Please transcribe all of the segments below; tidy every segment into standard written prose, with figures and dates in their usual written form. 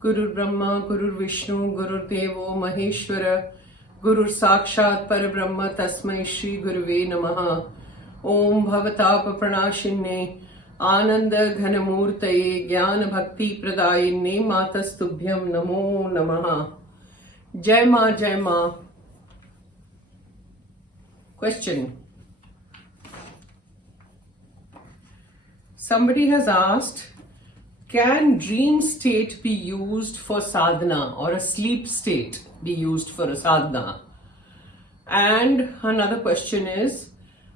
Guru Brahma, Guru Vishnu, Guru Devo Maheshwara, Guru Sakshat Parabrahma Tasmai Shri Guruve Namaha. Om Bhavatapa Pranashinne Ananda Ghanamurtaye Jnana Bhakti Pradayinne Matastubhyam Namo Namaha. Jai Ma, Jai Ma. Question. Somebody has asked, can dream state be used for sadhana or a sleep state be used for a sadhana? And another question is,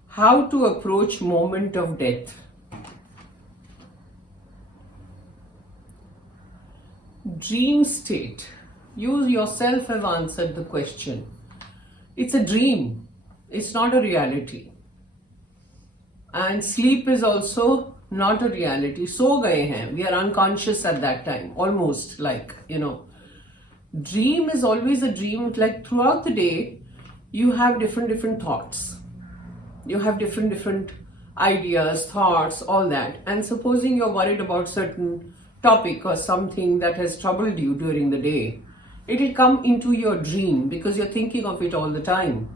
how to approach moment of death? Dream state. You yourself have answered the question. It's a dream. It's not a reality. And sleep is also not a reality. So gaye hain. We are unconscious at that time. Almost like, Dream is always a dream. Like throughout the day, you have different thoughts. You have different ideas, thoughts, all that. And supposing you're worried about certain topic or something that has troubled you during the day, it will come into your dream because you're thinking of it all the time.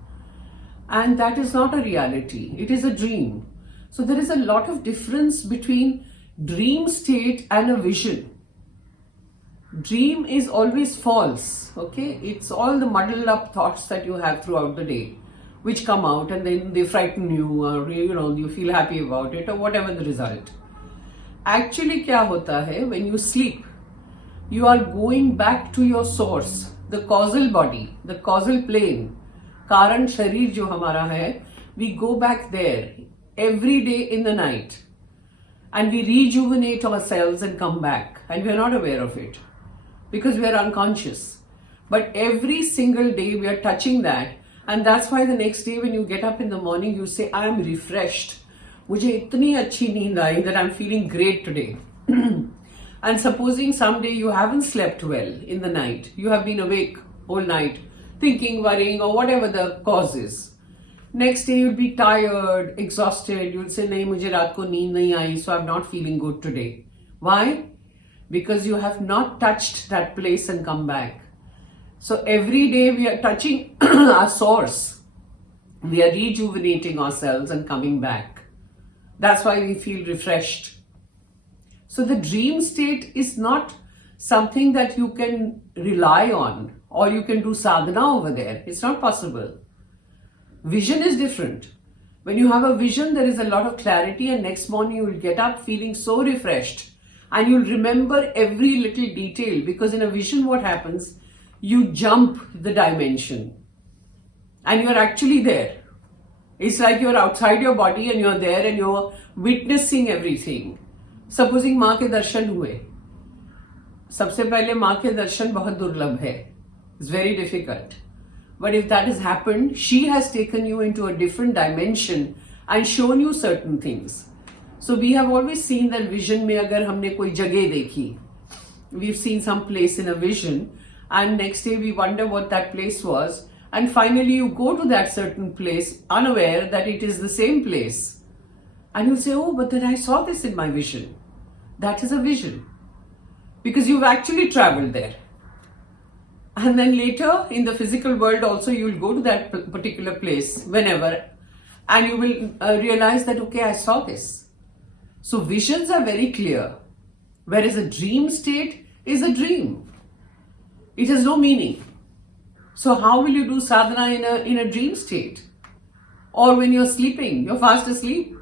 And that is not a reality. It is a dream. So there is a lot of difference between dream state and a vision. Dream is always false, okay? It's all the muddled up thoughts that you have throughout the day, which come out and then they frighten you, or you feel happy about it, or whatever the result. Actually, kya hota hai, when you sleep, you are going back to your source, the causal body, the causal plane, Karan Sharir jo hamara hai, we go back there every day in the night and we rejuvenate ourselves and come back, and we are not aware of it because we are unconscious. But every single day we are touching that, and that's why the next day when you get up in the morning you say, I am refreshed. Mujhe itni achhi neend aayi that I'm feeling great today. And supposing someday you haven't slept well in the night, you have been awake all night thinking, worrying, or whatever the cause is. Next day you'll be tired, exhausted. You'll say, nahi, mujhe raat ko neend nahi aayi, so I'm not feeling good today. Why? Because you have not touched that place and come back. So every day we are touching our source. We are rejuvenating ourselves and coming back. That's why we feel refreshed. So the dream state is not something that you can rely on or you can do sadhana over there. It's not possible. Vision is different. When you have a vision, there is a lot of clarity, and next morning you will get up feeling so refreshed and you'll remember every little detail, because in a vision what happens, you jump the dimension and you're actually there. It's like you're outside your body and you're there and you're witnessing everything. Supposing माँ के दर्शन हुए, सबसे पहले माँ के दर्शन बहुत दुर्लभ है. It's very difficult. But if that has happened, she has taken you into a different dimension and shown you certain things. So we have always seen that vision में अगर हमने कोई जगह देखी, we've seen some place in a vision, and next day we wonder what that place was, and finally you go to that certain place unaware that it is the same place. And you say, oh, but then I saw this in my vision. That is a vision. Because you've actually traveled there. And then later in the physical world also you will go to that particular place whenever, and you will realize that, okay, I saw this. So visions are very clear. Whereas a dream state is a dream. It has no meaning. So how will you do sadhana in a dream state? Or when you're sleeping, you're fast asleep.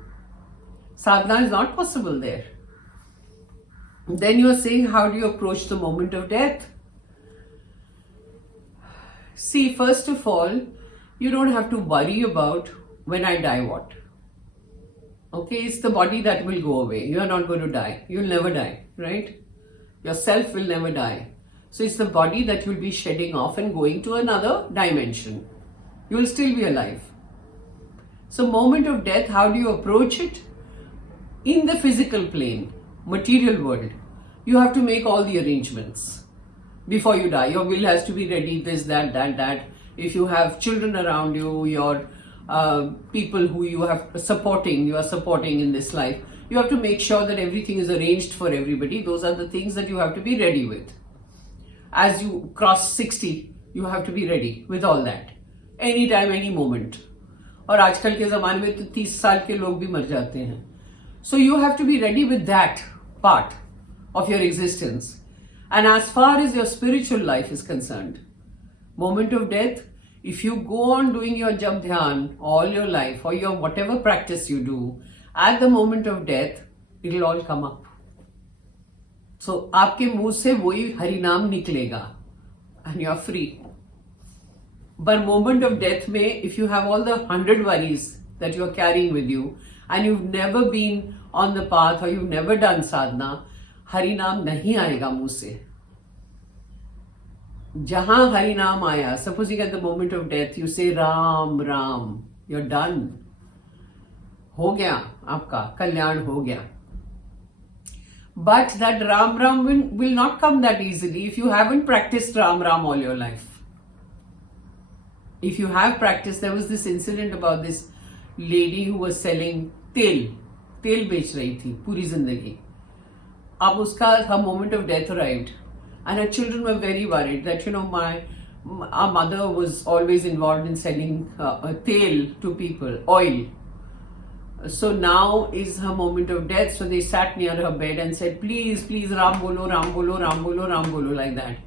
Sadhana is not possible there. Then you're saying, how do you approach the moment of death? See, first of all, you don't have to worry about when I die what. Okay, it's the body that will go away. You are not going to die. You'll never die, right? Yourself will never die. So it's the body that you'll be shedding off and going to another dimension. You will still be alive. So moment of death, how do you approach it? In the physical plane, material world, you have to make all the arrangements. Before you die, your will has to be ready, this, that. If you have children around you, your people who you are supporting in this life, you have to make sure that everything is arranged for everybody. Those are the things that you have to be ready with. as you cross 60, you have to be ready with all that. Any time, any moment. और आजकल के ज़माने में तो 30 साल के लोग भी मर जाते हैं. So you have to be ready with that part of your existence. And as far as your spiritual life is concerned, moment of death, if you go on doing your jap dhyan all your life or your whatever practice you do, at the moment of death, it will all come up. So आपके मुंह से वही हरिनाम निकलेगा and you are free. But moment of death में, if you have all the 100 worries that you are carrying with you and you've never been on the path or you've never done sadhana, हरिनाम नहीं आएगा मुंह से. जहां हरिनाम आया, supposing at the moment of death you say Ram Ram, you're done. हो गया, आपका कल्याण हो गया. But that Ram Ram will not come that easily if you haven't practiced Ram Ram all your life. If you have practiced, there was this incident about this lady who was selling तेल बेच रही थी पूरी जिंदगी. अब उसका her moment of death arrived and her children were very worried that our mother was always involved in selling तेल to people, oil. So now is her moment of death. So they sat near her bed and said, please, please, Ram bolo, Ram bolo, Ram bolo, Ram bolo, like that.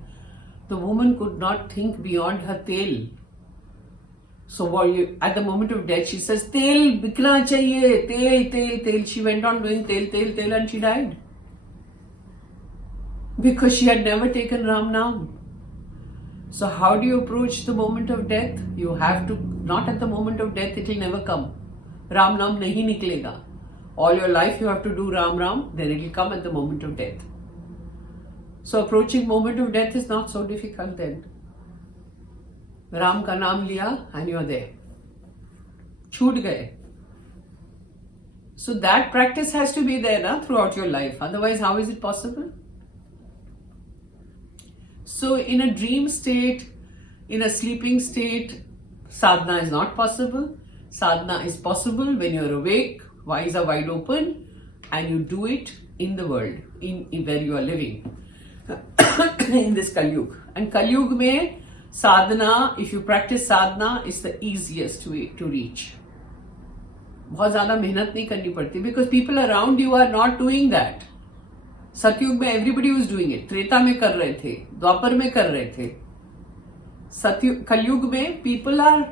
The woman could not think beyond her tel. So at the moment of death, she says, tel, bikna chahiye, tel. She went on doing tel and she died. Because she had never taken Ram Naam. So how do you approach the moment of death? You have to, not at the moment of death, it will never come. Ram Naam nahi niklega. All your life you have to do Ram Ram, then it will come at the moment of death. So approaching moment of death is not so difficult then. Ram ka naam liya and you are there. Chhoot gaye. So that practice has to be there throughout your life. Otherwise, how is it possible? So in a dream state, in a sleeping state, sadhana is not possible. Sadhana is possible when you're awake, eyes are wide open, and you do it in the world, in where you are living, in this Kalyug. And Kalyug mein sadhana, if you practice sadhana, is the easiest way to reach. बहुत ज़्यादा मेहनत नहीं करनी पड़ती because people around you are not doing that. सतयुग में everybody was doing it. Treta में कर रहे थे, द्वापर में कर रहे थे. कलयुग में people are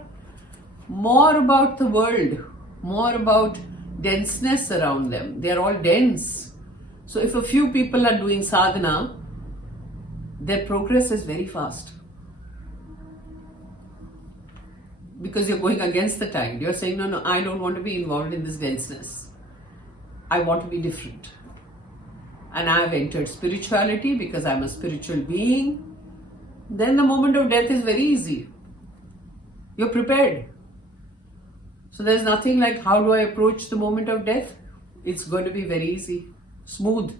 more about the world, more about denseness around them. They are all dense. So if a few people are doing sadhana, their progress is very fast. Because you're going against the tide. You're saying, no, I don't want to be involved in this denseness. I want to be different. And I've entered spirituality because I'm a spiritual being. Then the moment of death is very easy. You're prepared. So there's nothing like, how do I approach the moment of death? It's going to be very easy, smooth.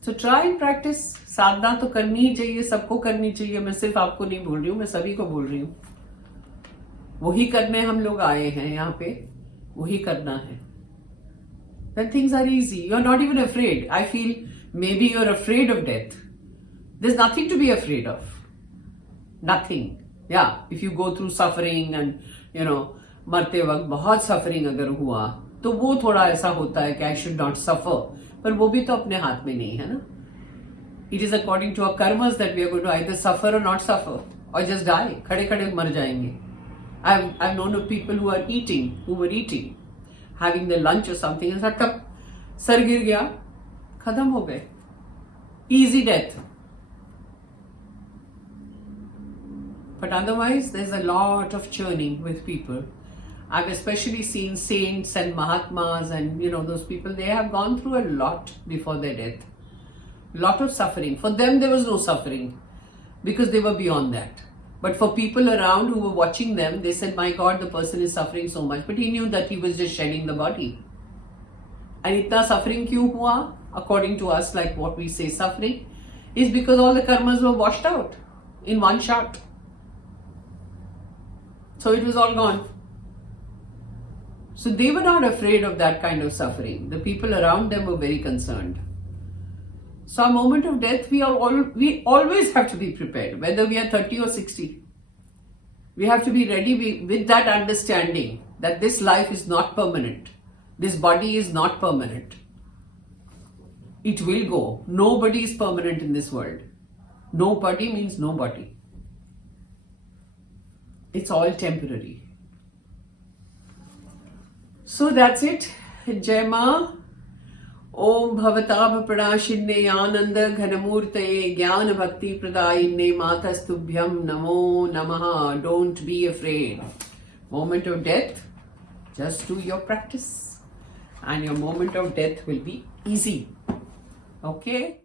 So try and practice. साधना तो करनी ही चाहिए, सबको करनी चाहिए. मैं सिर्फ आपको नहीं बोल रही हूँ, मैं सभी को बोल रही हूँ. वही करने हम लोग आए हैं यहाँ पे, वही करना है. Then things are easy. You're not even afraid. I feel maybe you're afraid of death. There's nothing to be afraid of. Nothing. Yeah, if you go through suffering and मरते वक्त बहुत suffering अगर हुआ तो वो थोड़ा ऐसा होता है कि I should not suffer. पर वो भी तो अपने हाथ में नहीं है ना. It is according to our karmas that we are going to either suffer or not suffer or just die. खड़े खड़े मर जाएंगे. I've known of people who were eating, having their lunch or something and tub sir गिर गया, खत्म हो गए. Easy death. But otherwise, there's a lot of churning with people. I've especially seen saints and Mahatmas and those people, they have gone through a lot before their death. Lot of suffering. For them, there was no suffering because they were beyond that. But for people around who were watching them, they said, my God, the person is suffering so much. But he knew that he was just shedding the body. And itna suffering kyun hua? According to us, like what we say suffering, is because all the karmas were washed out in one shot. So it was all gone. So they were not afraid of that kind of suffering. The people around them were very concerned. So our moment of death, we always have to be prepared, whether we are 30 or 60. We have to be ready with that understanding that this life is not permanent. This body is not permanent. It will go. Nobody is permanent in this world. Nobody means nobody. It's all temporary. So that's it. Jai Ma. Om Bhavatabha Pranashinne Ananda Ghanamurtaye Jnana Bhakti Pradayinne Matastubhyam Namo Namaha. Don't be afraid. Moment of death, just do your practice and your moment of death will be easy. Okay?